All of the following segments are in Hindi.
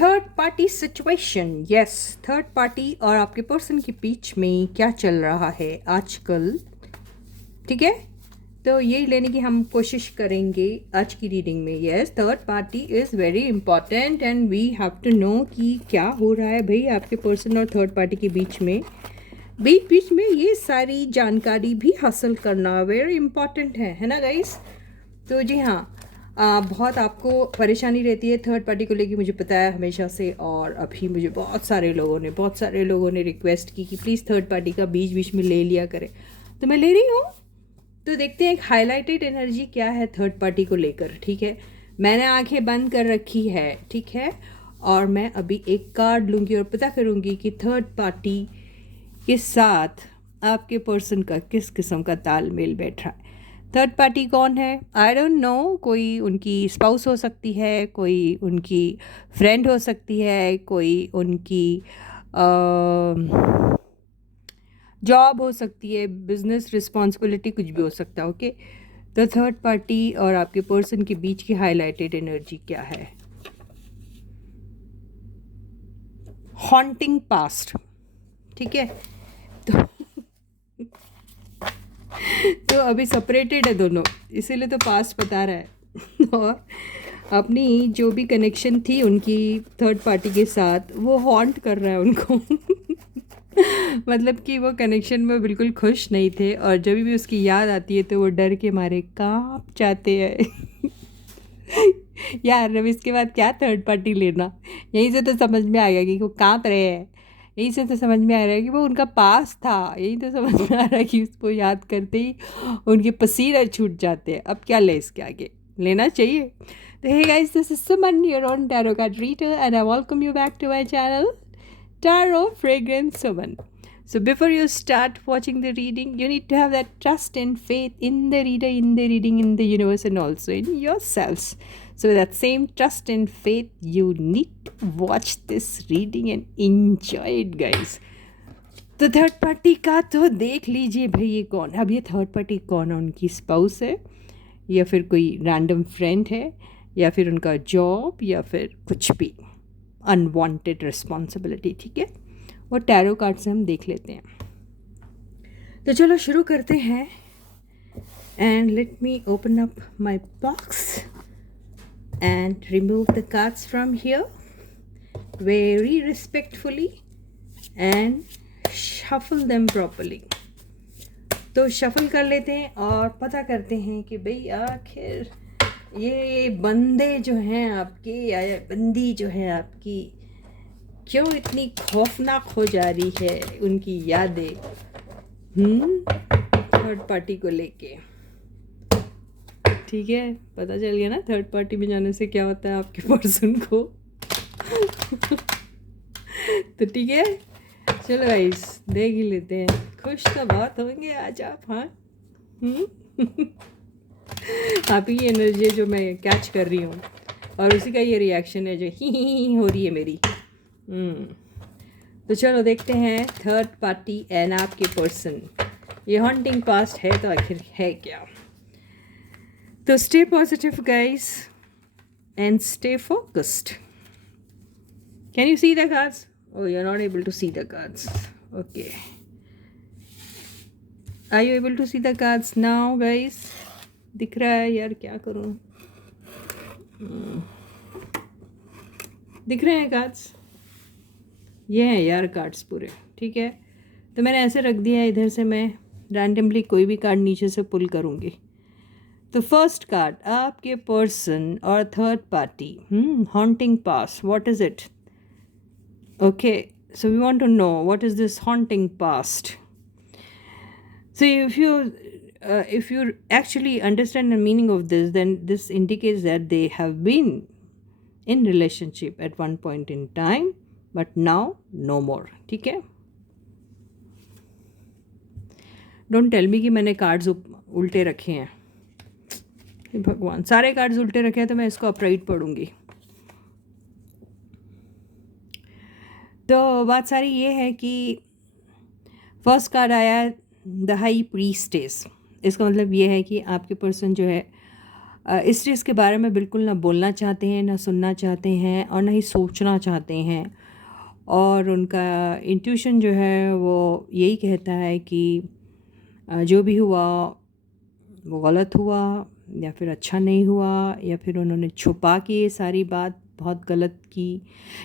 Third party situation, yes, third party और आपके पर्सन के बीच में क्या चल रहा है आजकल, ठीक है। तो यही लेने की हम कोशिश करेंगे आज की रीडिंग में। Yes, third party is very important and we have to know कि क्या हो रहा है भाई आपके पर्सन और थर्ड पार्टी के बीच में। बीच बीच में ये सारी जानकारी भी हासिल करना वेरी इंपॉर्टेंट है ना गाइस। तो जी हाँ, बहुत आपको परेशानी रहती है थर्ड पार्टी को लेके, मुझे पता है हमेशा से। और अभी मुझे बहुत सारे लोगों ने रिक्वेस्ट की कि प्लीज़ थर्ड पार्टी का बीच बीच में ले लिया करें, तो मैं ले रही हूँ। तो देखते हैं एक हाईलाइटेड एनर्जी क्या है थर्ड पार्टी को लेकर, ठीक है। मैंने आंखें बंद कर रखी है, ठीक है, और मैं अभी एक कार्ड लूँगी और पता करूँगी कि थर्ड पार्टी के साथ आपके पर्सन का किस किस्म का तालमेल बैठ रहा है। थर्ड पार्टी कौन है, आई डोंट नो। कोई उनकी स्पाउस हो सकती है, कोई उनकी फ्रेंड हो सकती है, कोई उनकी जॉब हो सकती है, बिजनेस रिस्पॉन्सिबिलिटी, कुछ भी हो सकता है। ओके, तो थर्ड पार्टी और आपके पर्सन के बीच की हाईलाइटेड एनर्जी क्या है। हॉन्टिंग पास्ट, ठीक है। तो तो अभी सेपरेटेड है दोनों, इसीलिए तो पास्ट बता रहा है और अपनी जो भी कनेक्शन थी उनकी थर्ड पार्टी के साथ, वो हॉन्ट कर रहा है उनको मतलब कि वो कनेक्शन में बिल्कुल खुश नहीं थे और जब भी उसकी याद आती है तो वो डर के मारे कांप जाते हैं यार अब इसके बाद क्या थर्ड पार्टी लेना, यहीं से तो समझ में आ गया कि वो कांप रहे हैं। यहीं से तो समझ में आ रहा है कि वो उनका पास था, यही तो समझ में आ रहा है कि उसको याद करते ही उनके पसीने छूट जाते हैं। अब क्या ले इसके आगे, लेना चाहिए। तो hey guys, this is Suman, your own tarot card reader, and I welcome you back to my channel Tarot Fragrance Suman. So before you start watching the reading, you need to have that trust and faith in the reader, in the reading, in the universe, and also in yourselves. So with that same trust and faith, you need to watch this reading and enjoy it, guys. तो थर्ड पार्टी का तो देख लीजिए भाई, ये कौन है। अब ये थर्ड पार्टी कौन है, उनकी स्पाउस है या फिर कोई रैंडम फ्रेंड है या फिर उनका जॉब या फिर कुछ भी अनवांटेड रिस्पॉन्सिबिलिटी, ठीक है। और टैरो कार्ड से हम देख लेते हैं। तो चलो शुरू करते हैं। And let me open up my box and remove the cards from here very respectfully and shuffle them properly. तो शफल कर लेते हैं और पता करते हैं कि भाई आखिर ये बंदे जो हैं आपके या बंदी जो है आपकी, क्यों इतनी खौफनाक हो जा रही है उनकी यादें थर्ड पार्टी को लेके, ठीक है। पता चल गया ना थर्ड पार्टी में जाने से क्या होता है आपके पर्सन को तो ठीक है, चलो गाइस देख ही लेते हैं। खुश तो बहुत होंगे आज आप, हाँ आप ही एनर्जी जो मैं कैच कर रही हूँ और उसी का ये रिएक्शन है जो ही हो रही है मेरी। तो चलो देखते हैं थर्ड पार्टी एंड आपके पर्सन, ये हॉन्टिंग पास्ट है तो आखिर है क्या। तो stay positive guys and stay focused. Can you see the cards? Oh, you're not able to see the cards. Okay. Are you able to see the cards now, guys? दिख रहा है यार, क्या करूँ। दिख रहे हैं कार्ड्स, ये हैं यार कार्ड्स पूरे, ठीक है। तो मैंने ऐसे रख दिया है, इधर से मैं रैंडमली कोई भी कार्ड नीचे से पुल करूँगी। तो फर्स्ट कार्ड, आपके पर्सन और third party, haunting pass, what is it? Okay, so we want to know what is this haunting past. So if you actually understand the meaning of this, then this indicates that they have been in relationship at one point in time, but now no more. ठीक है? Don't tell me कि मैंने कार्ड्स उल्टे रखे हैं। भगवान, सारे कार्ड्स उल्टे रखे हैं तो मैं इसको अपराइट पढ़ूंगी। तो बात सारी ये है कि फर्स्ट कार्ड आया द हाई प्रीस्टेस। इसका मतलब ये है कि आपके पर्सन जो है इस चीज़ के बारे में बिल्कुल ना बोलना चाहते हैं, ना सुनना चाहते हैं और ना ही सोचना चाहते हैं। और उनका इंट्यूशन जो है वो यही कहता है कि जो भी हुआ वो गलत हुआ, या फिर अच्छा नहीं हुआ, या फिर उन्होंने छुपा के ये सारी बात बहुत गलत की,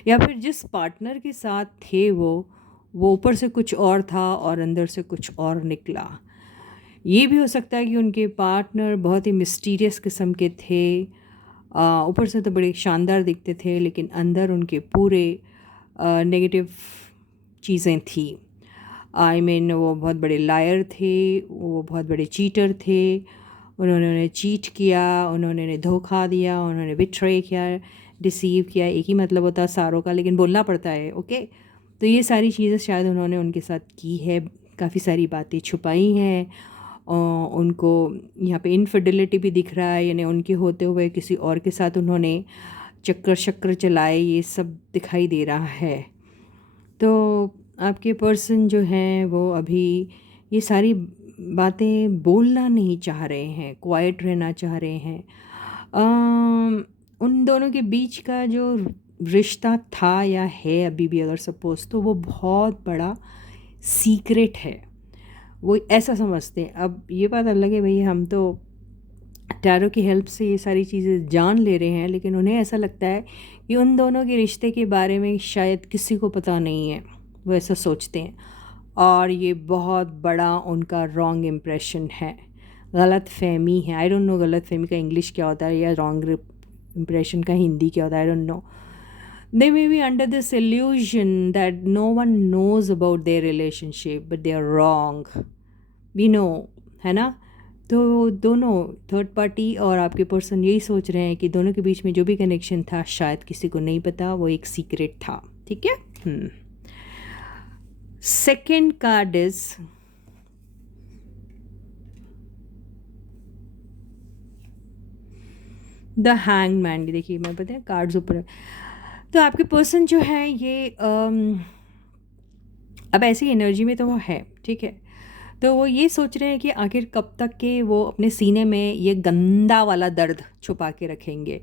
या फिर जिस पार्टनर के साथ थे वो ऊपर से कुछ और था और अंदर से कुछ और निकला। ये भी हो सकता है कि उनके पार्टनर बहुत ही मिस्टीरियस किस्म के थे। ऊपर से तो बड़े शानदार दिखते थे लेकिन अंदर उनके पूरे नेगेटिव चीज़ें थी। वो बहुत बड़े लायर थे, वो बहुत बड़े चीटर थे। उन्होंने चीट किया, उन्होंने धोखा दिया, उन्होंने बिट्रे किया, डिसीव किया। एक ही मतलब होता है सारों का, लेकिन बोलना पड़ता है। ओके, तो ये सारी चीज़ें शायद उन्होंने उनके साथ की है। काफ़ी सारी बातें छुपाई हैं। उनको यहाँ पे इनफिडिलिटी भी दिख रहा है, यानी उनके होते हुए किसी और के साथ उन्होंने चक्कर शक्कर चलाए, ये सब दिखाई दे रहा है। तो आपके पर्सन जो हैं वो अभी ये सारी बातें बोलना नहीं चाह रहे हैं, क्वाइट रहना चाह रहे हैं। उन दोनों के बीच का जो रिश्ता था या है अभी भी, अगर सपोज़, तो वो बहुत बड़ा सीक्रेट है। वो ऐसा समझते हैं। अब ये बात अलग है भई, हम तो टैरो की हेल्प से ये सारी चीज़ें जान ले रहे हैं, लेकिन उन्हें ऐसा लगता है कि उन दोनों के रिश्ते के बारे में शायद किसी को पता नहीं है। वो ऐसा सोचते हैं और ये बहुत बड़ा उनका रॉन्ग इम्प्रेशन है, गलत फहमी है। आई डोंट नो गलत फहमी का इंग्लिश क्या होता है या रॉन्ग इम्प्रेशन का हिंदी क्या होता है, I don't know. They may be under this illusion that no one knows about their relationship, but they are wrong. We know, है ना? तो दोनों थर्ड पार्टी और आपके पर्सन यही सोच रहे हैं कि दोनों के बीच में जो भी कनेक्शन था शायद किसी को नहीं पता, वो एक सीक्रेट था। ठीक है। Second card is the hangman. देखिए, मैं पता है कार्ड्स ऊपर। तो आपके पर्सन जो है ये अब ऐसी एनर्जी में तो वो है, ठीक है। तो वो ये सोच रहे हैं कि आखिर कब तक के वो अपने सीने में ये गंदा वाला दर्द छुपा के रखेंगे।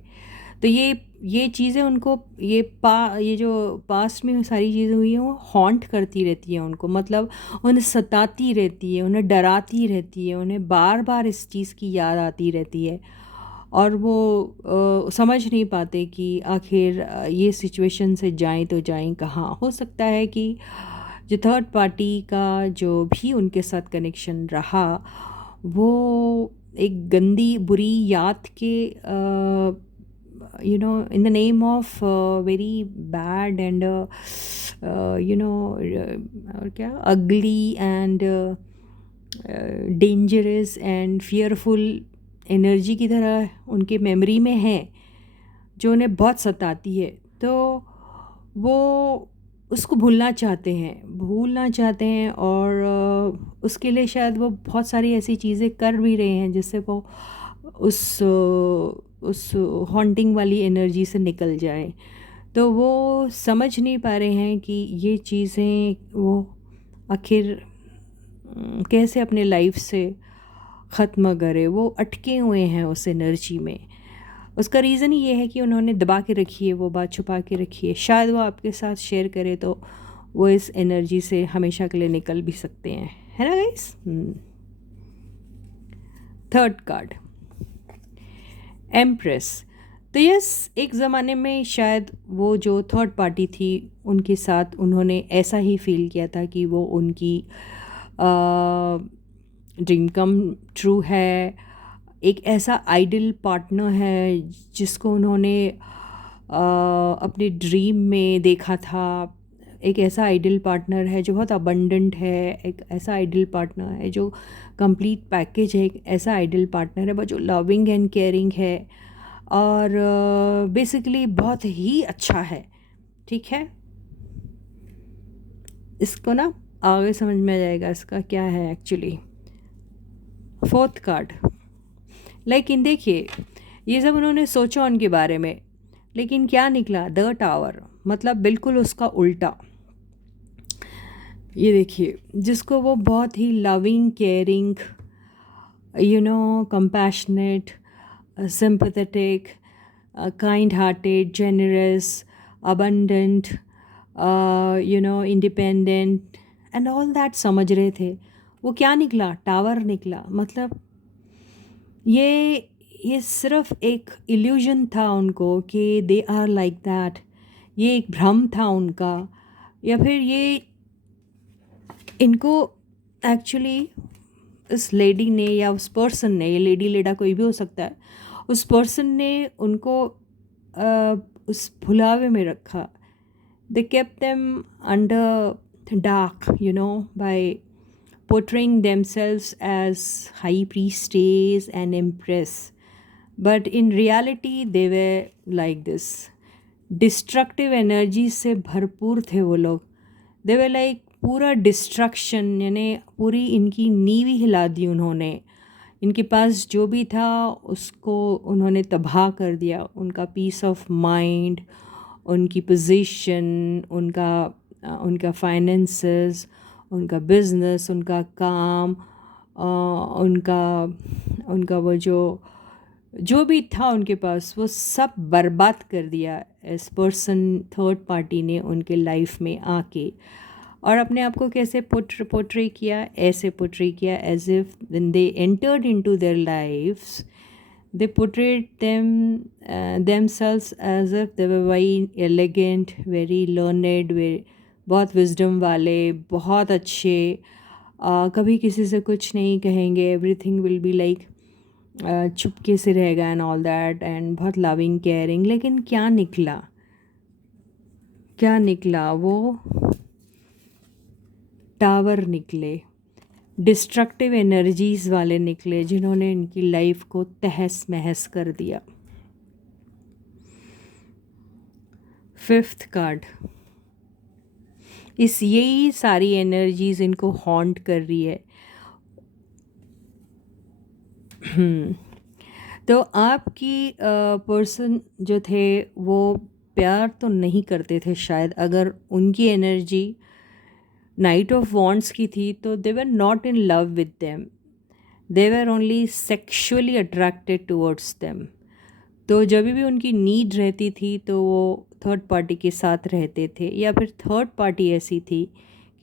तो ये चीज़ें उनको ये जो पास्ट में सारी चीज़ें हुई हैं वो हॉन्ट करती रहती है उनको, मतलब उन्हें सताती रहती है, उन्हें डराती रहती है, उन्हें बार बार इस चीज़ की याद आती रहती है। और वो समझ नहीं पाते कि आखिर ये सिचुएशन से जाएं तो जाएं कहाँ। हो सकता है कि जो थर्ड पार्टी का जो भी उनके साथ कनेक्शन रहा वो एक गंदी बुरी याद के in the name of very bad and और क्या ugly and dangerous and fearful energy की तरह उनके मेमोरी में है, जो उन्हें बहुत सताती है। तो वो उसको भूलना चाहते हैं और उसके लिए शायद वो बहुत सारी ऐसी चीज़ें कर भी रहे हैं जिससे वो उस हॉन्टिंग वाली एनर्जी से निकल जाए। तो वो समझ नहीं पा रहे हैं कि ये चीज़ें वो आखिर कैसे अपने लाइफ से ख़त्म करे। वो अटके हुए हैं उस एनर्जी में। उसका रीज़न ये है कि उन्होंने दबा के रखी है, वो बात छुपा के रखी है। शायद वो आपके साथ शेयर करे तो वो इस एनर्जी से हमेशा के लिए निकल भी सकते हैं, है ना गाइस। Third card empress. तो यस, एक ज़माने में शायद वो जो थर्ड पार्टी थी उनके साथ उन्होंने ऐसा ही फील किया था कि वो उनकी ड्रीम कम ट्रू है, एक ऐसा आइडल पार्टनर है जिसको उन्होंने अपने ड्रीम में देखा था। एक ऐसा आइडल पार्टनर है जो बहुत अबंडेंट है, एक ऐसा आइडल पार्टनर है जो कंप्लीट पैकेज है, एक ऐसा आइडल पार्टनर है जो लविंग एंड केयरिंग है और बेसिकली बहुत ही अच्छा है। ठीक है, इसको ना आगे समझ में आ जाएगा इसका क्या है एक्चुअली। फोर्थ कार्ड, लेकिन देखिए ये सब उन्होंने सोचा उनके बारे में, लेकिन क्या निकला, द टावर, मतलब बिल्कुल उसका उल्टा। ये देखिए, जिसको वो बहुत ही loving caring compassionate sympathetic, kind hearted, generous, abundant, independent and all that समझ रहे थे. वो क्या निकला? टावर निकला. मतलब ये सिर्फ एक इल्यूजन था उनको कि दे आर लाइक दैट. ये एक भ्रम था उनका, या फिर ये इनको एक्चुअली इस लेडी ने या उस पर्सन ने, ये लेडी लेडा कोई भी हो सकता है, उस पर्सन ने उनको उस भुलावे में रखा. दे kept them under dark, by portraying themselves as high priestess and empress. But in reality they were like this. Destructive energy से भरपूर थे वो लोग. दे वे लाइक पूरा डिस्ट्रक्शन, यानी पूरी इनकी नींव ही हिला दी उन्होंने. इनके पास जो भी था उसको उन्होंने तबाह कर दिया. उनका पीस ऑफ माइंड, उनकी पोजीशन, उनका फाइनेंसेस, उनका बिजनेस, उनका काम, उनका वो जो भी था उनके पास, वो सब बर्बाद कर दिया इस पर्सन, थर्ड पार्टी ने उनके लाइफ में आके. और अपने आप को कैसे पोर्ट्रे किया? ऐसे पोर्ट्रे किया as if when they entered into their lifes, they portrayed themselves as if they were very elegant, very learned, बहुत विजडम वाले, बहुत अच्छे, कभी किसी से कुछ नहीं कहेंगे, एवरीथिंग विल बी लाइक चुपके से रहेगा एंड ऑल दैट, एंड बहुत लविंग केयरिंग. लेकिन क्या निकला? वो टावर निकले, डिस्ट्रक्टिव एनर्जीज़ वाले निकले, जिन्होंने इनकी लाइफ को तहस महस कर दिया. 5th कार्ड, यही सारी एनर्जीज़ इनको हॉन्ट कर रही है. तो आपकी पर्सन जो थे वो प्यार तो नहीं करते थे शायद. अगर उनकी एनर्जी नाइट ऑफ वॉन्ड्स की थी तो they were not in love with them, they were only sexually attracted towards them. तो जब भी उनकी नीड रहती थी तो वो थर्ड पार्टी के साथ रहते थे, या फिर थर्ड पार्टी ऐसी थी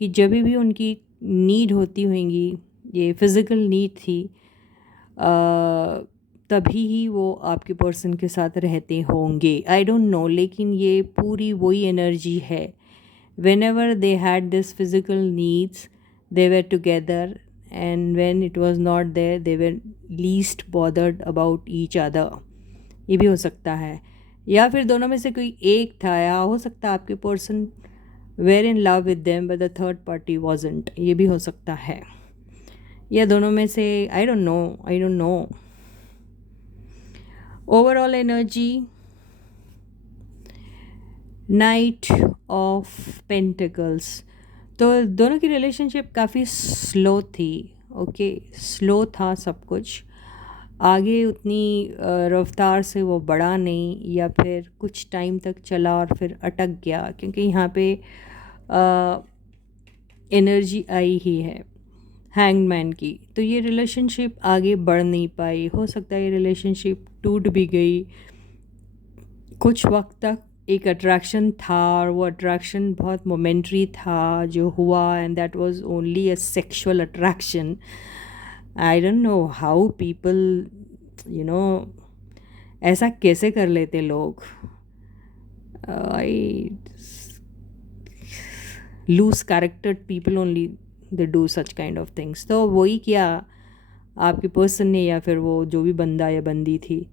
कि जब भी उनकी नीड होती होंगी, ये फिज़िकल नीड थी, तभी ही वो आपके पर्सन के साथ रहते होंगे. आई डोंट नो, लेकिन ये पूरी वही एनर्जी है. Whenever they had this physical needs, they were together, and when it was not there, they were least bothered about each other. ये भी हो सकता है, या फिर दोनों में से कोई एक था, या हो सकता है आपके person were in love with them but the third party wasn't. ये भी हो सकता है, या दोनों में से. I don't know. Overall energy, night of pentacles. तो दोनों की रिलेशनशिप काफ़ी स्लो थी. ओके, स्लो था सब कुछ. आगे उतनी रफ्तार से वो बढ़ा नहीं, या फिर कुछ टाइम तक चला और फिर अटक गया, क्योंकि यहाँ पे एनर्जी आई ही है हैंगमैन की. तो ये रिलेशनशिप आगे बढ़ नहीं पाई. हो सकता है ये रिलेशनशिप टूट भी गई. कुछ वक्त तक एक अट्रैक्शन था, और वो अट्रैक्शन बहुत मोमेंट्री था जो हुआ, and that was only a sexual attraction. I don't know how people, ऐसा कैसे कर लेते लोग. I lose character people only, they do such kind of things. तो वही किया आपके पर्सन ने, या फिर वो जो भी बंदा या बंदी थी.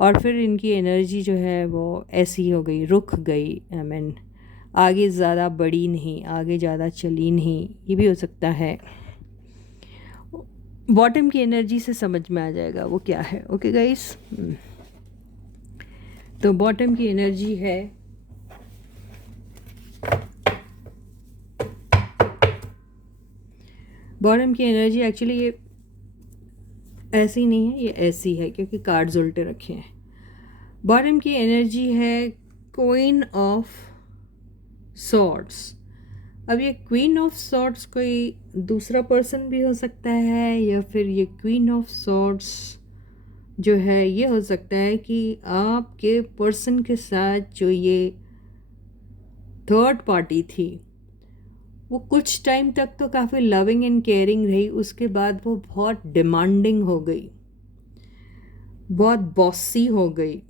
और फिर इनकी एनर्जी जो है वो ऐसी हो गई, रुक गई. आई मीन आगे ज़्यादा बढ़ी नहीं, आगे ज़्यादा चली नहीं. ये भी हो सकता है. बॉटम की एनर्जी से समझ में आ जाएगा वो क्या है. ओके गाइस, तो बॉटम की एनर्जी है बॉटम की एनर्जी एक्चुअली ये ऐसी नहीं है, ये ऐसी है क्योंकि कार्ड्स उल्टे रखे हैं. बॉटम की एनर्जी है क्वीन ऑफ सॉर्ड्स. अब ये क्वीन ऑफ सॉर्ड्स कोई दूसरा पर्सन भी हो सकता है, या फिर ये क्वीन ऑफ सॉर्ड्स जो है ये हो सकता है कि आपके पर्सन के साथ जो ये थर्ड पार्टी थी वो कुछ टाइम तक तो काफ़ी लविंग एंड केयरिंग रही, उसके बाद वो बहुत डिमांडिंग हो गई, बहुत बॉसी हो गई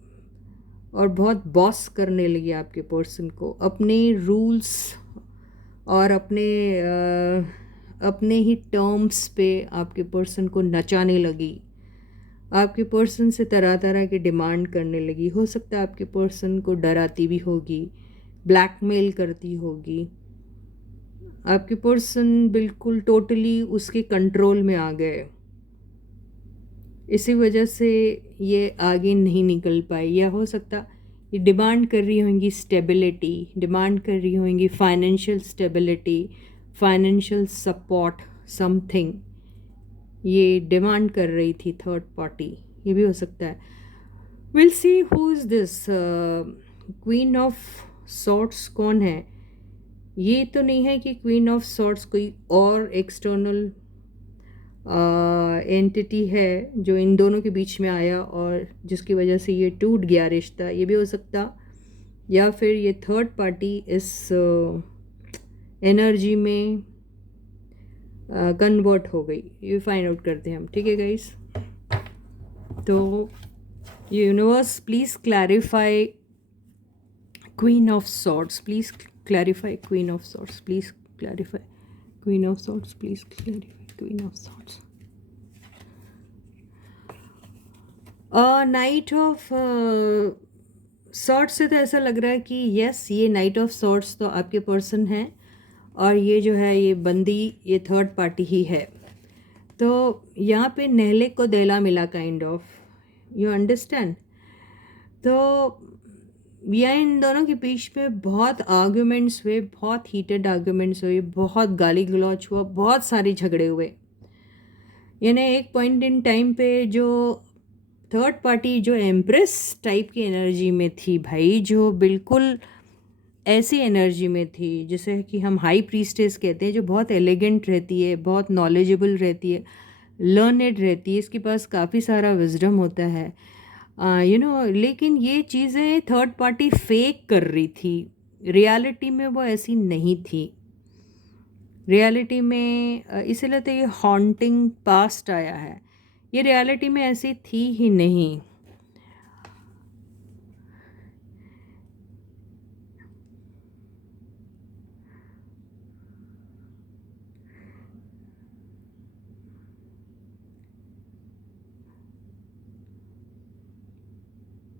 और बहुत बॉस करने लगी आपके पर्सन को, अपने रूल्स और अपने ही टर्म्स पे आपके पर्सन को नचाने लगी, आपके पर्सन से तरह तरह की डिमांड करने लगी। हो सकता है आपके पर्सन को डराती भी होगी, ब्लैकमेल करती होगी। आपके पर्सन बिल्कुल टोटली उसके कंट्रोल में आ गए, इसी वजह से ये आगे नहीं निकल पाई। या हो सकता ये डिमांड कर रही होंगी स्टेबिलिटी, डिमांड कर रही होंगी financial stability, financial support, something ये डिमांड कर रही थी थर्ड पार्टी, ये भी हो सकता है। Will see who is this queen of swords कौन है। ये तो नहीं है कि क्वीन ऑफ सॉर्ट्स कोई और एक्सटर्नल एंटिटी है जो इन दोनों के बीच में आया और जिसकी वजह से ये टूट गया रिश्ता, ये भी हो सकता। या फिर ये थर्ड पार्टी इस एनर्जी में कन्वर्ट हो गई, ये फाइंड आउट करते हैं हम, ठीक है गाइस। तो universe please clarify queen of swords, please clarify queen of swords, please clarify queen of swords, please clarify queen of swords. Knight of swords से तो ऐसा लग रहा है कि यस, ये नाइट ऑफ सॉर्ट्स तो आपके पर्सन हैं और ये जो है ये बंदी ये थर्ड पार्टी ही है। तो यहाँ पे नहले को देला मिला काइंड ऑफ, यू अंडरस्टैंड। तो यह इन दोनों के बीच में बहुत आर्ग्यूमेंट्स हुए, बहुत हीटेड आर्ग्यूमेंट्स हुए, बहुत गाली गलौज हुआ, बहुत सारे झगड़े हुए। यानी एक पॉइंट इन टाइम पे जो थर्ड पार्टी जो एम्प्रेस टाइप की एनर्जी में थी भाई, जो बिल्कुल ऐसी एनर्जी में थी जिसे कि हम हाई प्रीस्टेस कहते हैं, जो बहुत एलिगेंट रहती है, बहुत नॉलेजेबल रहती है, लर्नेड रहती है, इसके पास काफ़ी सारा विजडम होता है, लेकिन ये चीज़ें थर्ड पार्टी फेक कर रही थी। रियलिटी में वो ऐसी नहीं थी। रियलिटी में इसलिए तो ये हॉन्टिंग पास्ट आया है, ये रियलिटी में ऐसी थी ही नहीं।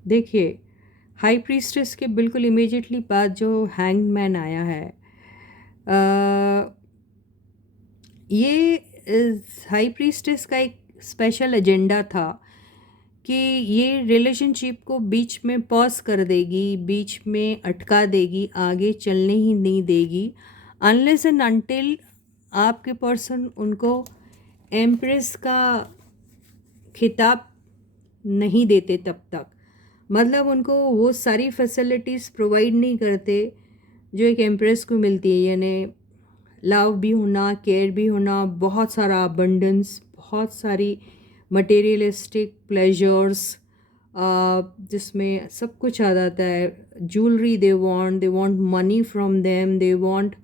देखिए, हाई प्रीस्टेस के बिल्कुल इमीडिएटली बाद जो हैंग्ड मैन आया है, ये हाई प्रीस्टेस का एक स्पेशल एजेंडा था कि ये रिलेशनशिप को बीच में पॉज कर देगी, बीच में अटका देगी, आगे चलने ही नहीं देगी अनलेस एंड अनटिल आपके पर्सन उनको एम्प्रेस का खिताब नहीं देते तब तक। मतलब उनको वो सारी फैसिलिटीज़ प्रोवाइड नहीं करते जो एक एम्प्रेस को मिलती है, यानी लव भी होना, केयर भी होना, बहुत सारा अबंडेंस, बहुत सारी मटेरियलिस्टिक प्लेजर्स जिसमें सब कुछ आ जाता है। Jewellery they want money from them, they want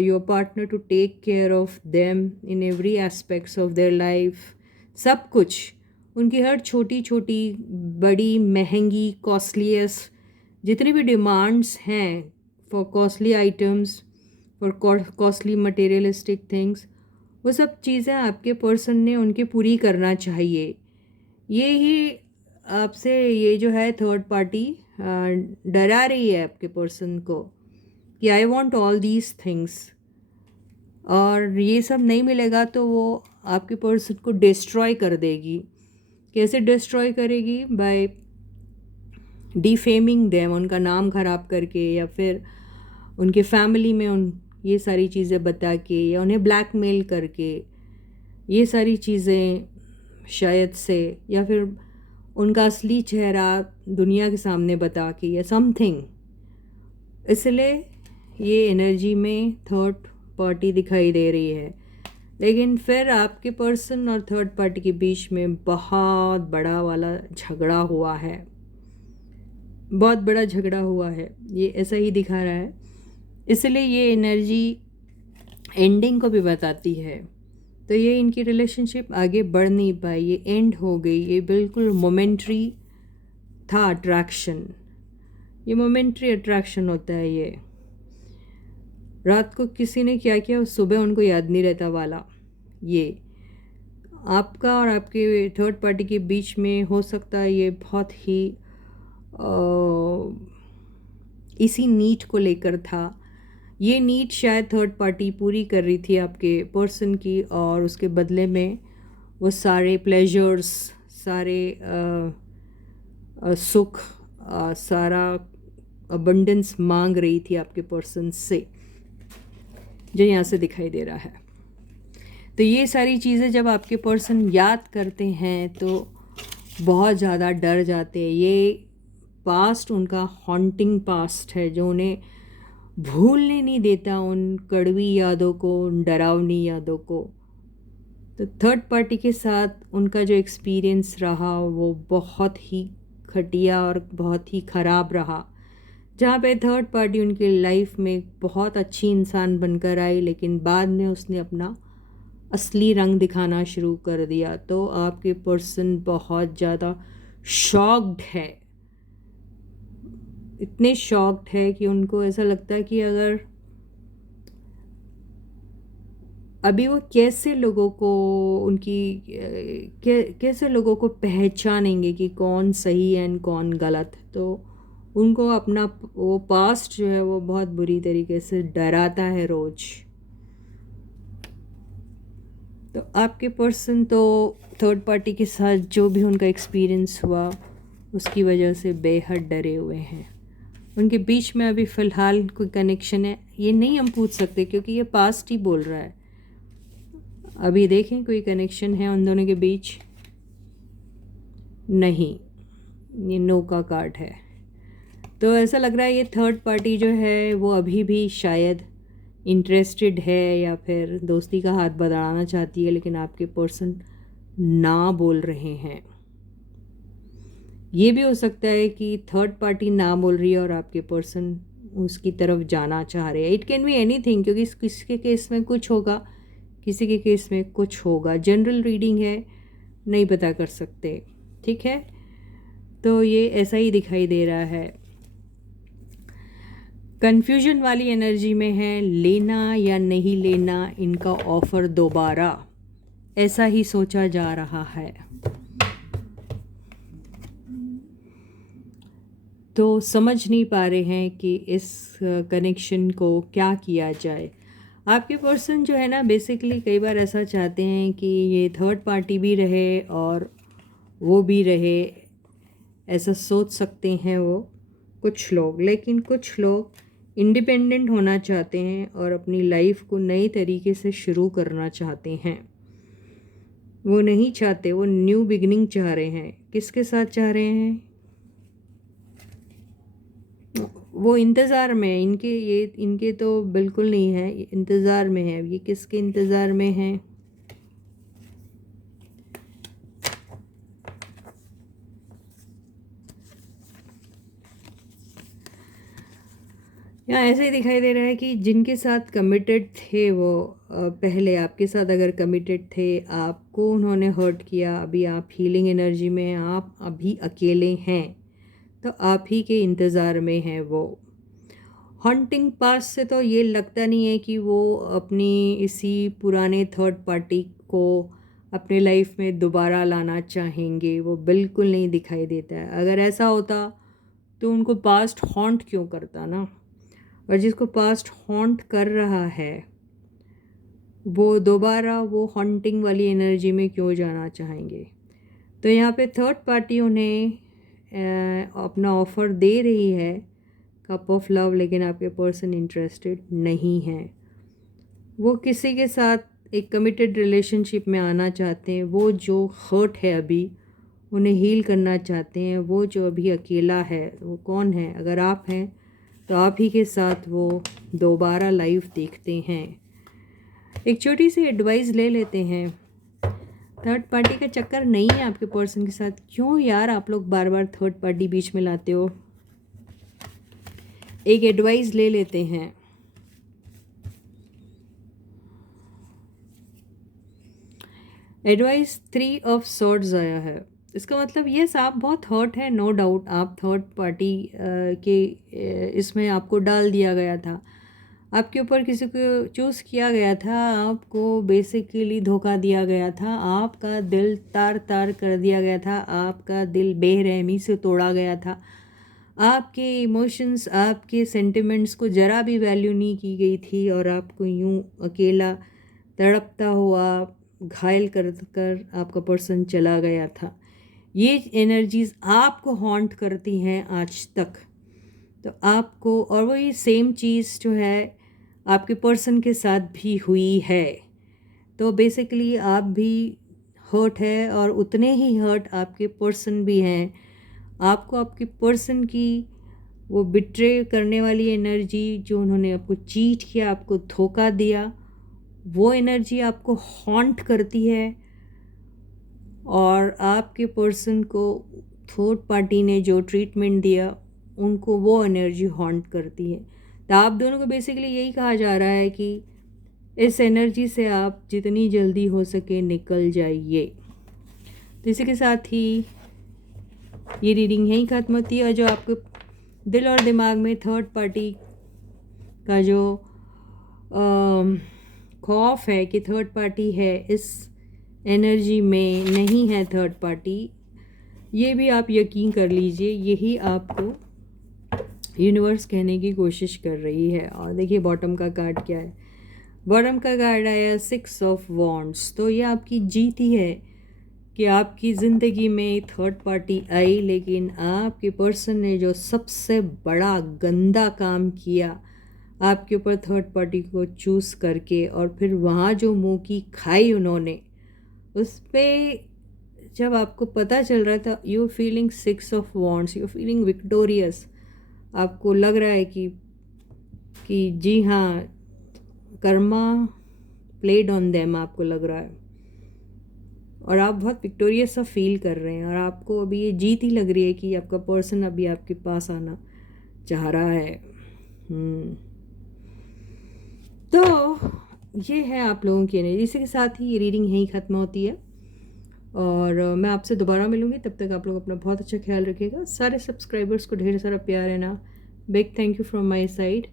your partner to take care of them in every aspects of their life. सब कुछ उनकी हर छोटी छोटी बड़ी महंगी कॉस्टलीस्ट जितनी भी डिमांड्स हैं for costly items, for costly materialistic things, वो सब चीज़ें आपके पर्सन ने उनके पूरी करना चाहिए। ये ही आपसे ये जो है थर्ड पार्टी डरा रही है आपके पर्सन को कि I want all these things, और ये सब नहीं मिलेगा तो वो आपके पर्सन को डिस्ट्रॉय कर देगी। कैसे डिस्ट्रॉय करेगी? बाय डिफेमिंग देम, उनका नाम ख़राब करके, या फिर उनके फैमिली में उन ये सारी चीज़ें बता के, या उन्हें ब्लैकमेल करके, ये सारी चीज़ें शायद से, या फिर उनका असली चेहरा दुनिया के सामने बता के, या समथिंग। इसलिए ये एनर्जी में थर्ड पार्टी दिखाई दे रही है। लेकिन फिर आपके पर्सन और थर्ड पार्टी के बीच में बहुत बड़ा वाला झगड़ा हुआ है, बहुत बड़ा झगड़ा हुआ है, ये ऐसा ही दिखा रहा है। इसलिए ये एनर्जी एंडिंग को भी बताती है। तो ये इनकी रिलेशनशिप आगे बढ़ नहीं पाई, ये एंड हो गई। ये बिल्कुल मोमेंट्री था अट्रैक्शन, ये मोमेंट्री अट्रैक्शन होता है। ये रात को किसी ने क्या किया सुबह उनको याद नहीं रहता वाला। ये आपका और आपके थर्ड पार्टी के बीच में हो सकता है ये बहुत ही इसी नीड को लेकर था। ये नीड शायद थर्ड पार्टी पूरी कर रही थी आपके पर्सन की, और उसके बदले में वो सारे प्लेजर्स, सारे सुख, सारा अबंडेंस मांग रही थी आपके पर्सन से, जो यहाँ से दिखाई दे रहा है। तो ये सारी चीज़ें जब आपके पर्सन याद करते हैं तो बहुत ज़्यादा डर जाते हैं। ये पास्ट उनका हॉन्टिंग पास्ट है जो उन्हें भूलने नहीं देता उन कड़वी यादों को, उन डरावनी यादों को। तो थर्ड पार्टी के साथ उनका जो एक्सपीरियंस रहा वो बहुत ही घटिया और बहुत ही ख़राब रहा, जहाँ पे थर्ड पार्टी उनकी लाइफ में बहुत अच्छी इंसान बनकर आई, लेकिन बाद में उसने अपना असली रंग दिखाना शुरू कर दिया। तो आपके पर्सन बहुत ज़्यादा शॉक्ड है, इतने शॉक्ड है कि उनको ऐसा लगता है कि अगर अभी वो कैसे लोगों को कैसे लोगों को पहचानेंगे कि कौन सही है एंड कौन गलत। तो उनको अपना वो पास्ट जो है वो बहुत बुरी तरीके से डराता है रोज़। तो आपके पर्सन तो थर्ड पार्टी के साथ जो भी उनका एक्सपीरियंस हुआ उसकी वजह से बेहद डरे हुए हैं। उनके बीच में अभी फ़िलहाल कोई कनेक्शन है ये नहीं हम पूछ सकते, क्योंकि ये पास्ट ही बोल रहा है। अभी देखें कोई कनेक्शन है उन दोनों के बीच, नहीं, ये नो का कार्ड है। तो ऐसा लग रहा है ये थर्ड पार्टी जो है वो अभी भी शायद इंटरेस्टेड है या फिर दोस्ती का हाथ बढ़ाना चाहती है, लेकिन आपके पर्सन ना बोल रहे हैं। ये भी हो सकता है कि थर्ड पार्टी ना बोल रही है और आपके पर्सन उसकी तरफ जाना चाह रहे हैं। इट कैन बी एनीथिंग, क्योंकि किसी के केस में कुछ होगा, किसी के केस में कुछ होगा। जनरल रीडिंग है, नहीं पता कर सकते, ठीक है। तो ये ऐसा ही दिखाई दे रहा है। कन्फ्यूजन वाली एनर्जी में है, लेना या नहीं लेना इनका ऑफ़र दोबारा, ऐसा ही सोचा जा रहा है। तो समझ नहीं पा रहे हैं कि इस कनेक्शन को क्या किया जाए। आपके पर्सन जो है ना बेसिकली कई बार ऐसा चाहते हैं कि ये थर्ड पार्टी भी रहे और वो भी रहे, ऐसा सोच सकते हैं वो कुछ लोग। लेकिन कुछ लोग इंडिपेंडेंट होना चाहते हैं और अपनी लाइफ को नई तरीके से शुरू करना चाहते हैं। वो नहीं चाहते, वो न्यू बिगिनिंग चाह रहे हैं। किसके साथ चाह रहे हैं? वो इंतज़ार में है। इनके तो बिल्कुल नहीं है, इंतज़ार में है। ये किसके इंतज़ार में है? यहाँ ऐसे ही दिखाई दे रहा है कि जिनके साथ कमिटेड थे वो पहले आपके साथ अगर कमिटेड थे, आपको उन्होंने हर्ट किया, अभी आप हीलिंग एनर्जी में हैं, आप अभी अकेले हैं, तो आप ही के इंतज़ार में हैं वो। हंटिंग पास से तो ये लगता नहीं है कि वो अपनी इसी पुराने थर्ड पार्टी को अपने लाइफ में दोबारा लाना चाहेंगे, वो बिल्कुल नहीं दिखाई देता है। अगर ऐसा होता तो उनको पास्ट हॉन्ट क्यों करता ना, और जिसको पास्ट हॉन्ट कर रहा है वो दोबारा वो हॉन्टिंग वाली एनर्जी में क्यों जाना चाहेंगे। तो यहाँ पे थर्ड पार्टी उन्हें अपना ऑफ़र दे रही है, कप ऑफ लव, लेकिन आपके पर्सन इंटरेस्टेड नहीं है। वो किसी के साथ एक कमिटेड रिलेशनशिप में आना चाहते हैं। वो जो हर्ट है अभी उन्हें हील करना चाहते हैं। वो जो अभी अकेला है वो कौन है? अगर आप हैं तो आप ही के साथ वो दोबारा लाइफ देखते हैं। एक छोटी सी एडवाइस ले लेते हैं। थर्ड पार्टी का चक्कर नहीं है आपके पर्सन के साथ। क्यों यार आप लोग बार बार थर्ड पार्टी बीच में लाते हो? एक एडवाइस ले लेते हैं। एडवाइस 3 ऑफ सॉर्ड्स आया है। इसका मतलब यस आप बहुत हर्ट है, नो डाउट। आप थर्ड पार्टी के इसमें आपको डाल दिया गया था, आपके ऊपर किसी को चूज़ किया गया था, आपको बेसिकली धोखा दिया गया था, आपका दिल तार तार कर दिया गया था, आपका दिल बेरहमी से तोड़ा गया था, आपके इमोशंस, आपके सेंटिमेंट्स को ज़रा भी वैल्यू नहीं की गई थी और आपको यूं अकेला तड़पता हुआ घायल कर कर आपका पर्सन चला गया था। ये एनर्जीज़ आपको हॉन्ट करती हैं आज तक। तो आपको, और वही सेम चीज़ जो है आपके पर्सन के साथ भी हुई है। तो बेसिकली आप भी हर्ट है और उतने ही हर्ट आपके पर्सन भी हैं। आपको आपके पर्सन की वो बिट्रे करने वाली एनर्जी, जो उन्होंने आपको चीट किया, आपको धोखा दिया, वो एनर्जी आपको हॉन्ट करती है। और आपके पर्सन को थर्ड पार्टी ने जो ट्रीटमेंट दिया, उनको वो एनर्जी हॉन्ट करती है। तो आप दोनों को बेसिकली यही कहा जा रहा है कि इस एनर्जी से आप जितनी जल्दी हो सके निकल जाइए। तो इसी के साथ ही ये रीडिंग यहीं ख़त्म होती है। और जो आपके दिल और दिमाग में थर्ड पार्टी का जो खौफ है कि थर्ड पार्टी है, इस एनर्जी में नहीं है थर्ड पार्टी, ये भी आप यकीन कर लीजिए। यही आपको यूनिवर्स कहने की कोशिश कर रही है। और देखिए बॉटम का कार्ड क्या है। बॉटम का कार्ड आया 6 ऑफ वॉन्ड्स। तो ये आपकी जीत ही है कि आपकी ज़िंदगी में थर्ड पार्टी आई, लेकिन आपके पर्सन ने जो सबसे बड़ा गंदा काम किया आपके ऊपर थर्ड पार्टी को चूज़ करके, और फिर वहाँ जो मुँह की खाई उन्होंने, उस पर जब आपको पता चल रहा था, you feeling 6 of wands, you feeling victorious. आपको लग रहा है कि जी हाँ, कर्मा प्लेड ऑन देम, आपको लग रहा है और आप बहुत विक्टोरियस सा फील कर रहे हैं। और आपको अभी ये जीत ही लग रही है कि आपका पर्सन अभी आपके पास आना चाह रहा है। तो ये है आप लोगों की एनर्जी। इसी के साथ ही ये रीडिंग यहीं ख़त्म होती है और मैं आपसे दोबारा मिलूँगी। तब तक आप लोग अपना बहुत अच्छा ख्याल रखिएगा। सारे सब्सक्राइबर्स को ढेर सारा प्यार है ना। Big thank you from my side.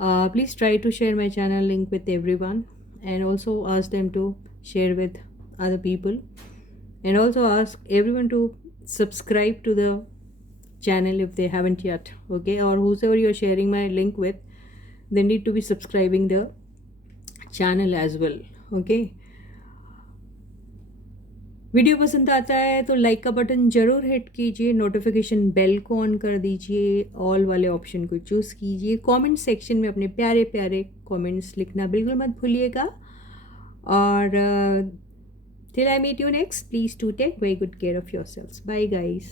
Please try to share my channel link with everyone and also ask them to share with other people, and also ask everyone to subscribe to the channel if they haven't yet, okay? Or whosoever you're sharing my link with, they need to be subscribing the channel as well, okay? Video पसंद आता है तो लाइक का बटन ज़रूर हिट कीजिए, नोटिफिकेशन बेल को ऑन कर दीजिए, ऑल वाले ऑप्शन को चूज़ कीजिए। कमेंट सेक्शन में अपने प्यारे प्यारे कमेंट्स लिखना बिल्कुल मत भूलिएगा। और till I meet you next, please do take very good care of yourselves. Bye guys.